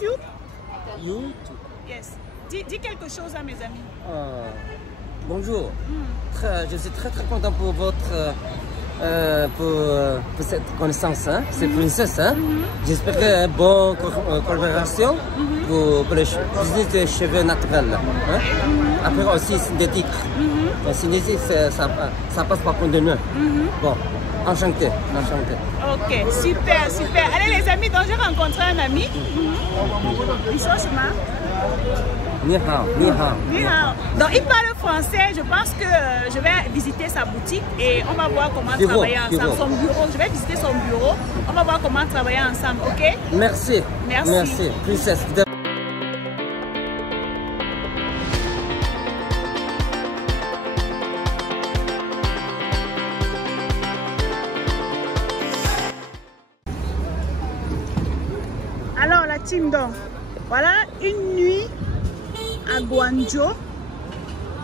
YouTube? YouTube. Yes. Dis quelque chose à mes amis. Bonjour. Je suis très content pour votre pour cette connaissance, hein? C'est princesse. Hein? J'espère que bonne collaboration pour le business de cheveux naturels. Hein? Après aussi synthétique. Synthétique, ça passe par contre de nœuds. Bon, enchanté. Ok, super. Allez les amis, donc j'ai rencontré un ami. Ils sont chemin. Ni hao. Donc il parle français, je pense que je vais visiter sa boutique et on va voir comment travailler ensemble. Son bureau, je vais visiter son bureau, on va voir comment travailler ensemble, ok? Merci. Princesse. Alors la team, donc, voilà une nuit à Guangzhou.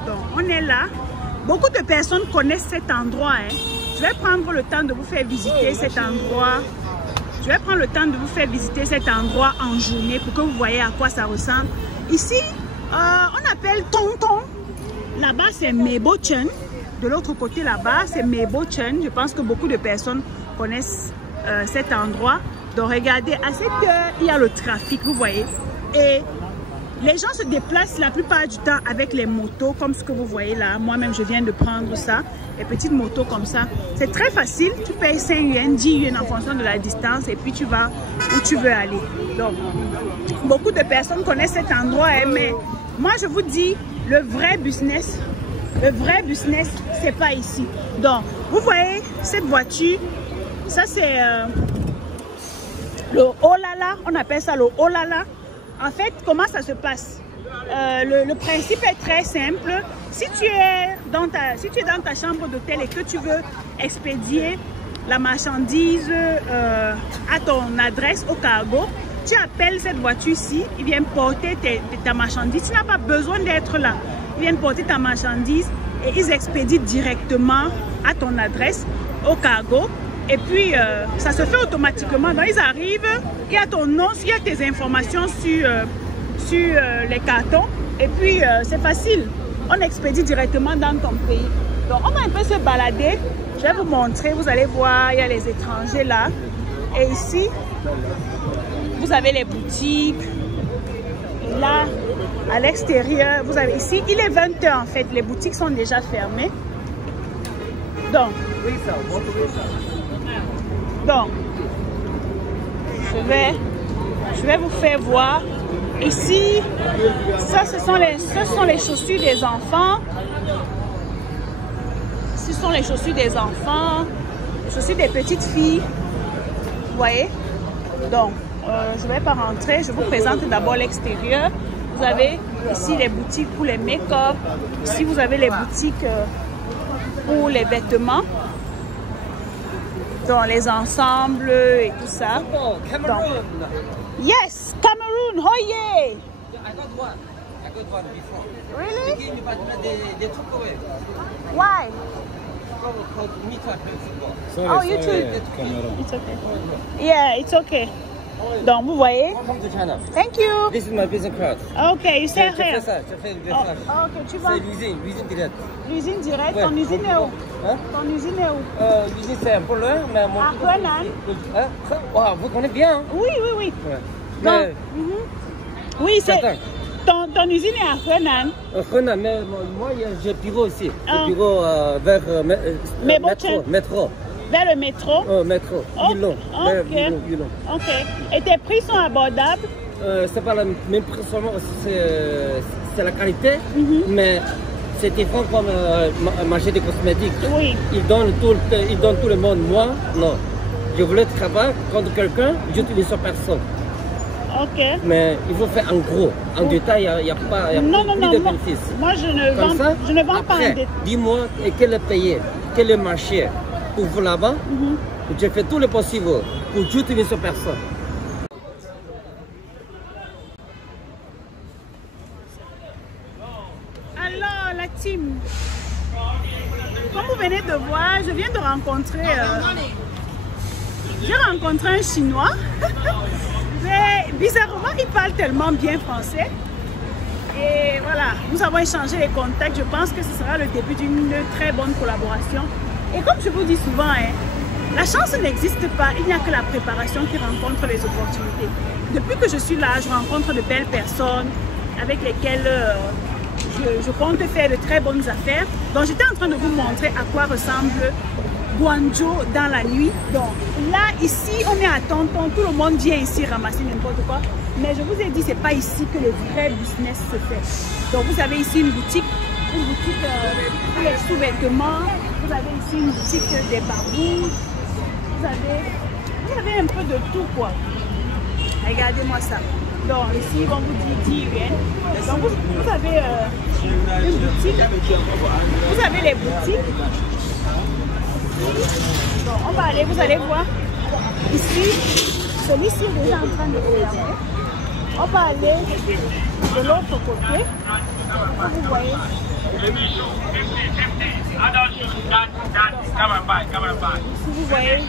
Donc on est là. Beaucoup de personnes connaissent cet endroit. Hein. Je vais prendre le temps de vous faire visiter cet endroit. Je vais prendre le temps de vous faire visiter cet endroit en journée pour que vous voyez à quoi ça ressemble. Ici, on appelle Tonton. Là-bas, c'est Meibochen. De l'autre côté, là-bas, c'est Meibochen. Je pense que beaucoup de personnes connaissent cet endroit. Donc regardez, à cette heure, il y a le trafic, vous voyez. Et les gens se déplacent la plupart du temps avec les motos, comme ce que vous voyez là. Moi-même, je viens de prendre ça, les petites motos comme ça. C'est très facile, tu payes 5 yuan, 10 yuan en fonction de la distance et puis tu vas où tu veux aller. Donc, beaucoup de personnes connaissent cet endroit, hein, mais moi, je vous dis, le vrai business, c'est pas ici. Donc, vous voyez cette voiture, ça c'est le Olala, on appelle ça le Olala. En fait, comment ça se passe? Le principe est très simple. Si tu es dans ta chambre d'hôtel et que tu veux expédier la marchandise à ton adresse au cargo, tu appelles cette voiture-ci, ils viennent porter ta marchandise. Tu n'as pas besoin d'être là. Ils viennent porter ta marchandise et ils expédient directement à ton adresse au cargo. Et puis, ça se fait automatiquement. Donc, ils arrivent, il y a ton nom, il y a tes informations sur les cartons. Et puis, c'est facile. On expédie directement dans ton pays. Donc, on va un peu se balader. Je vais vous montrer. Vous allez voir, il y a les étrangers là. Et ici, vous avez les boutiques. Et là, à l'extérieur, vous avez ici, il est 20 h en fait. Les boutiques sont déjà fermées. Donc, je vais vous faire voir. Ici, ça, ce sont les chaussures des enfants. Ce sont les chaussures des enfants, les chaussures des petites filles. Vous voyez? Donc, je ne vais pas rentrer. Je vous présente d'abord l'extérieur. Vous avez ici les boutiques pour les make-up. Ici, vous avez les boutiques pour les vêtements. Dans les ensembles et tout ça. Donc, yes, Cameroon, oh yeah! I got one before. Really? They took away. Why? Sorry, Oh, you too. It's okay. Yeah, it's okay. Donc, vous voyez? Welcome to China. Thank you. This is my business card. Okay, you stay here. Ok, tu vas. C'est l'usine directe. L'usine directe, ton usine est où? Hein? Ton usine est où? L'usine c'est un peu loin, mais mon... À Henan. Wow, vous connaissez bien. Hein? Oui. Ouais. Donc, oui, c'est... Attends. Ton usine est à Henan. Henan, mais moi j'ai un bureau aussi. Un bureau vers métro. Vers le métro? Métro. Yulon. Ok. Et tes prix sont abordables? C'est pas le même prix seulement, c'est la qualité, mais c'est différent comme marché des cosmétiques. Oui. Ils donnent tout le monde. Moi, non. Je voulais travailler contre quelqu'un, j'utilise sa personne. Ok. Mais il faut faire en gros. En détail, il n'y a pas plus de bénéfices. Moi, je ne vends pas en détail. Dis-moi quel est payé, quel est le marché pour vous là-bas. Je fais tout le possible pour utiliser sa personne. Alors, la team, comme vous venez de voir, je viens de rencontrer... j'ai rencontré un Chinois. Mais bizarrement, il parle tellement bien français. Et voilà, nous avons échangé les contacts. Je pense que ce sera le début d'une très bonne collaboration. Et comme je vous dis souvent, hein, la chance n'existe pas. Il n'y a que la préparation qui rencontre les opportunités. Depuis que je suis là, je rencontre de belles personnes avec lesquelles je compte faire de très bonnes affaires. Donc j'étais en train de vous montrer à quoi ressemble Guangzhou dans la nuit. Donc là, ici, on est à Tonton. Tout le monde vient ici ramasser n'importe quoi. Mais je vous ai dit, c'est pas ici que le vrai business se fait. Donc vous avez ici une boutique pour les sous-vêtements. Vous avez ici une boutique des barbous. Vous avez un peu de tout quoi. Regardez-moi ça. Donc ici, ils vont vous dire 10 yuan. Donc vous avez une boutique. Vous avez les boutiques. Donc on va aller, vous allez voir. Ici, celui-ci est déjà en train de regarder. On va aller de l'autre côté. Vous voyez. Ici, vous voyez les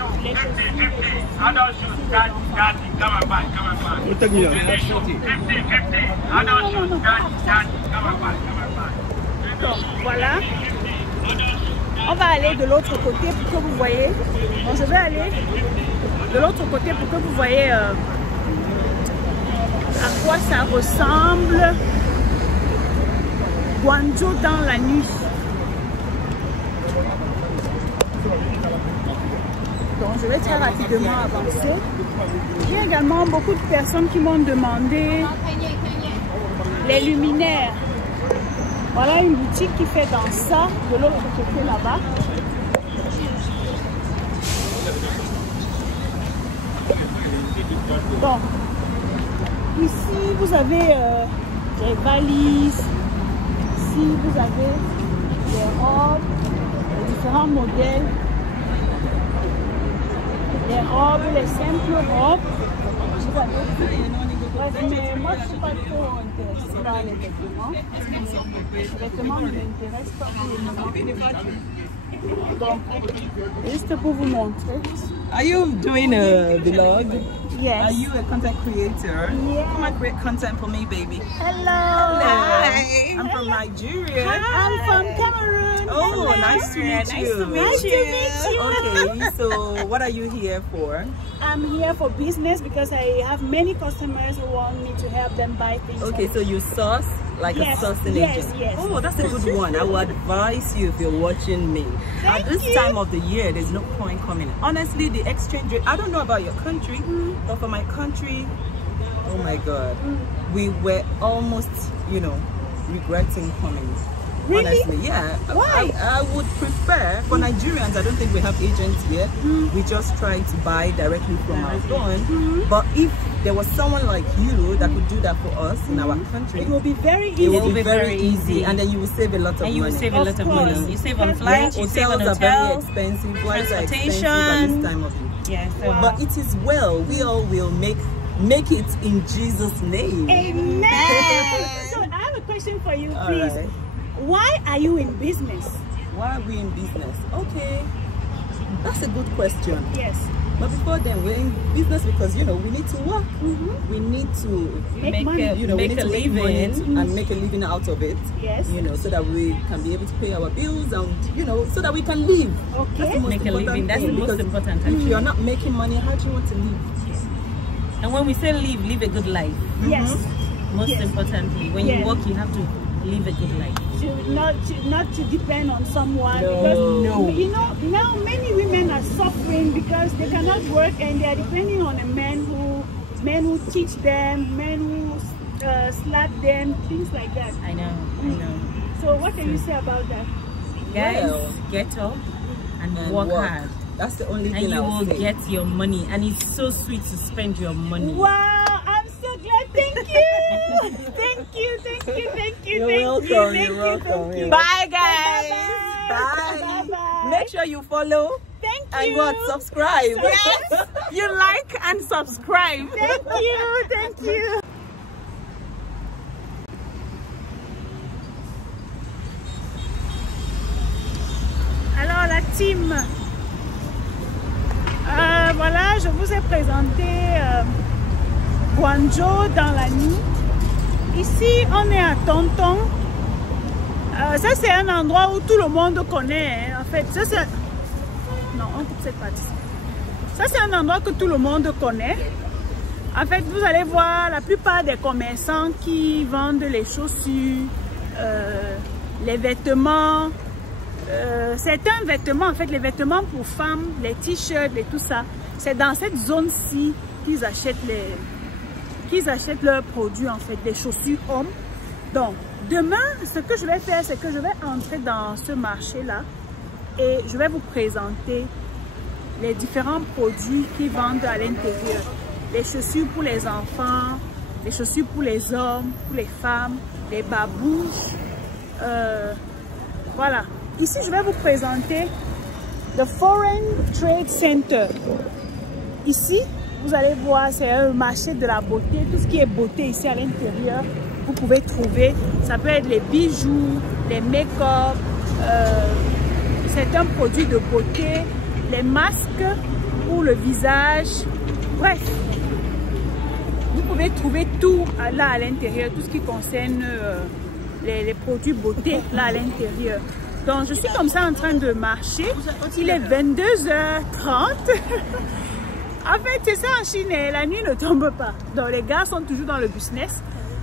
donc, voilà. On va aller de l'autre côté pour que vous voyez. Bon, je vais aller de l'autre côté pour que vous voyez à quoi ça ressemble. Guangzhou dans la nuit. Donc je vais très rapidement avancer. Il y a également beaucoup de personnes qui m'ont demandé les luminaires. Voilà une boutique qui fait dans ça, de l'autre côté là-bas. Donc, ici vous avez des valises. Ici, vous avez des robes, les différents modèles, les robes, les simples robes. Vous avez... Mais moi, je ne suis pas trop intéressée par les vêtements. Les vêtements ne m'intéressent pas pour le moment. Donc, juste pour vous montrer. Are you doing a vlog? Yes. Are you a content creator? Yeah. Come and create content for me, baby. Hello. Hi. I'm from Nigeria. Hi. I'm from Cameroon. Oh, hello. nice to meet you. Nice to meet you. Okay, so what are you here for? I'm here for business because I have many customers who want me to help them buy things. Okay, so you source like yes, a sourcing agent. Yes. Oh, that's a good one. I would advise you if you're watching me. Thank At this time of the year, there's no point coming. Honestly, the exchange rate, I don't know about your country, but for my country, oh my God, we were almost, you know, regretting coming. Really? Honestly, yeah. Why? I would prefer, for Nigerians, I don't think we have agents here. We just try to buy directly from our phone. But if there was someone like you that could do that for us in our country, it will be very easy. it will be very easy. And then you will save a lot of money. And you will save a lot of money. You save on Yes. flights, you save on Hotels are very hotels. expensive, flights are expensive at transportation. this time of year. Yeah, so But it is well. We all will make it in Jesus' name. Amen. So I have a question for you, All please. right. Why are you in business? Why are we in business? Okay, that's a good question. Yes. But before then, we're in business because, you know, we need to work. We need to Make money. you know, we make need a to make money living. and make a living out of it. Yes. You know, so that we can be able to pay our bills and, you know, so that we can live. Okay. That's the most Make a important living. That's thing, the most because important, If actually. you're not making money, how do you want to live? and when we say live a good life. Yes. Most Yes. importantly, when Yes. you work, you have to live a good life. Not to depend on someone. No. Because, No. you know, now many women are suffering because they cannot work and they are depending on a men who teach them, men who slap them, things like that. I know. So what can you say about that? Guys, Well, get up and, And work hard. That's the only And thing you I will will say. get your money. And it's so sweet to spend your money. Wow, I'm so glad. Thank you. Thank you. You're Thank welcome. you. Thank You're you. welcome. Thank you. Bye, guys. Bye. Bye. Make sure you follow Thank and you. what? Subscribe. Yes. You like and subscribe. Thank you. Alors la team, voilà, je vous ai présenté Guangzhou dans la nuit. ici, on est à Tonton. Ça, c'est un endroit où tout le monde connaît. Hein. En fait, ça, c'est... Non, on coupe cette partie. Ça, c'est un endroit que tout le monde connaît. En fait, vous allez voir la plupart des commerçants qui vendent les chaussures, les vêtements, certains vêtements, en fait, les vêtements pour femmes, les t-shirts et tout ça. C'est dans cette zone-ci qu'ils achètent leurs produits, en fait, des chaussures hommes. Donc, demain, ce que je vais faire, c'est que je vais entrer dans ce marché-là et je vais vous présenter les différents produits qu'ils vendent à l'intérieur. Les chaussures pour les enfants, les chaussures pour les hommes, pour les femmes, les babouches. Voilà. Ici, je vais vous présenter le Foreign Trade Center. Ici, vous allez voir, c'est un marché de la beauté. Tout ce qui est beauté ici à l'intérieur, vous pouvez trouver. Ça peut être les bijoux, les make-up, certains produits de beauté, les masques pour le visage. Bref, vous pouvez trouver tout là à l'intérieur, tout ce qui concerne les produits beauté là à l'intérieur. Donc, je suis comme ça en train de marcher. Il est 22h30. En fait, c'est ça en Chine, la nuit ne tombe pas. Donc, les gars sont toujours dans le business.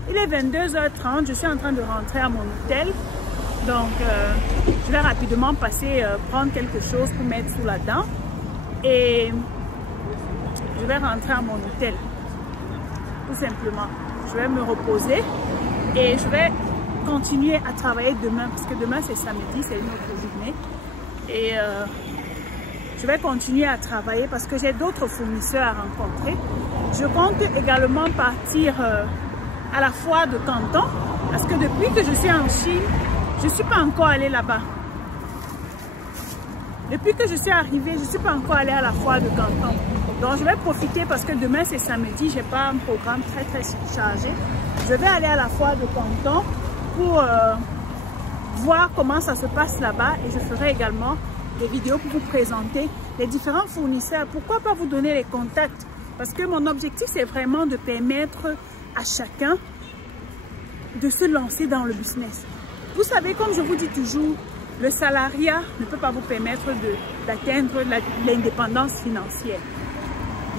Il est 22h30. Je suis en train de rentrer à mon hôtel. Donc, je vais rapidement passer, prendre quelque chose pour mettre sous la dent. Et je vais rentrer à mon hôtel. Tout simplement. Je vais me reposer. Et je vais continuer à travailler demain, parce que demain c'est samedi, c'est une autre journée. Et je vais continuer à travailler parce que j'ai d'autres fournisseurs à rencontrer. Je compte également partir à la foire de Canton, parce que depuis que je suis en Chine, je ne suis pas encore allée là-bas. Depuis que je suis arrivée, je ne suis pas encore allée à la foire de Canton. Donc je vais profiter parce que demain c'est samedi, je n'ai pas un programme très chargé. Je vais aller à la foire de Canton pour voir comment ça se passe là-bas, et je ferai également des vidéos pour vous présenter les différents fournisseurs. Pourquoi pas vous donner les contacts? Parce que mon objectif, c'est vraiment de permettre à chacun de se lancer dans le business. Vous savez, comme je vous dis toujours, le salariat ne peut pas vous permettre d'atteindre l'indépendance financière.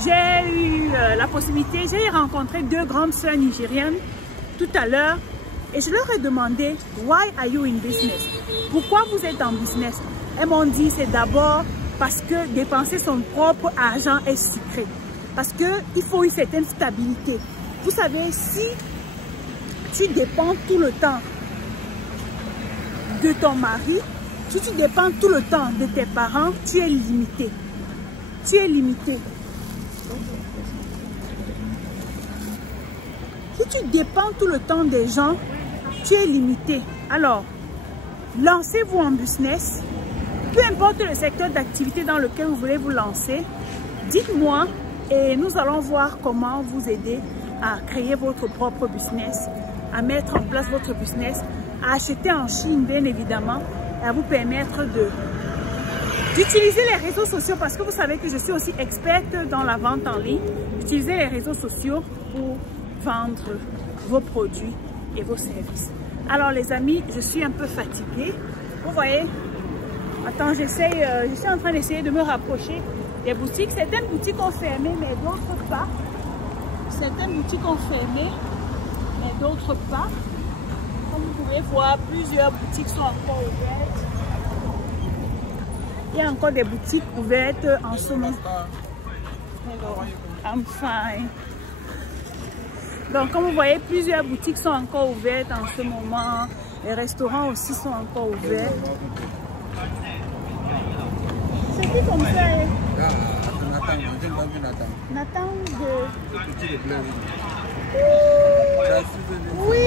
J'ai eu la possibilité, j'ai rencontré 2 grandes sœurs nigériennes tout à l'heure. Et je leur ai demandé, why are you in business? Pourquoi vous êtes en business? Elles m'ont dit, c'est d'abord parce que dépenser son propre argent est secret. Parce qu'il faut une certaine stabilité. Vous savez, si tu dépends tout le temps de ton mari, si tu dépends tout le temps de tes parents, tu es limité. Tu es limité. Si tu dépends tout le temps des gens, tu es limité. Alors, lancez-vous en business. Peu importe le secteur d'activité dans lequel vous voulez vous lancer, dites-moi et nous allons voir comment vous aider à créer votre propre business, à mettre en place votre business, à acheter en Chine bien évidemment, et à vous permettre d'utiliser les réseaux sociaux, parce que vous savez que je suis aussi experte dans la vente en ligne. Utilisez les réseaux sociaux pour vendre vos produits et vos services. Alors les amis, je suis un peu fatiguée. Vous voyez, attends, je suis en train d'essayer de me rapprocher des boutiques. Certaines boutiques ont fermé, mais d'autres pas. Certaines boutiques ont fermé, mais d'autres pas. Comme vous pouvez voir, plusieurs boutiques sont encore ouvertes. Il y a encore des boutiques ouvertes en ce moment. I'm fine. Donc, comme vous voyez, plusieurs boutiques sont encore ouvertes en ce moment. Les restaurants aussi sont encore ouverts. C'est qui comme ça? Nathan de... Oui!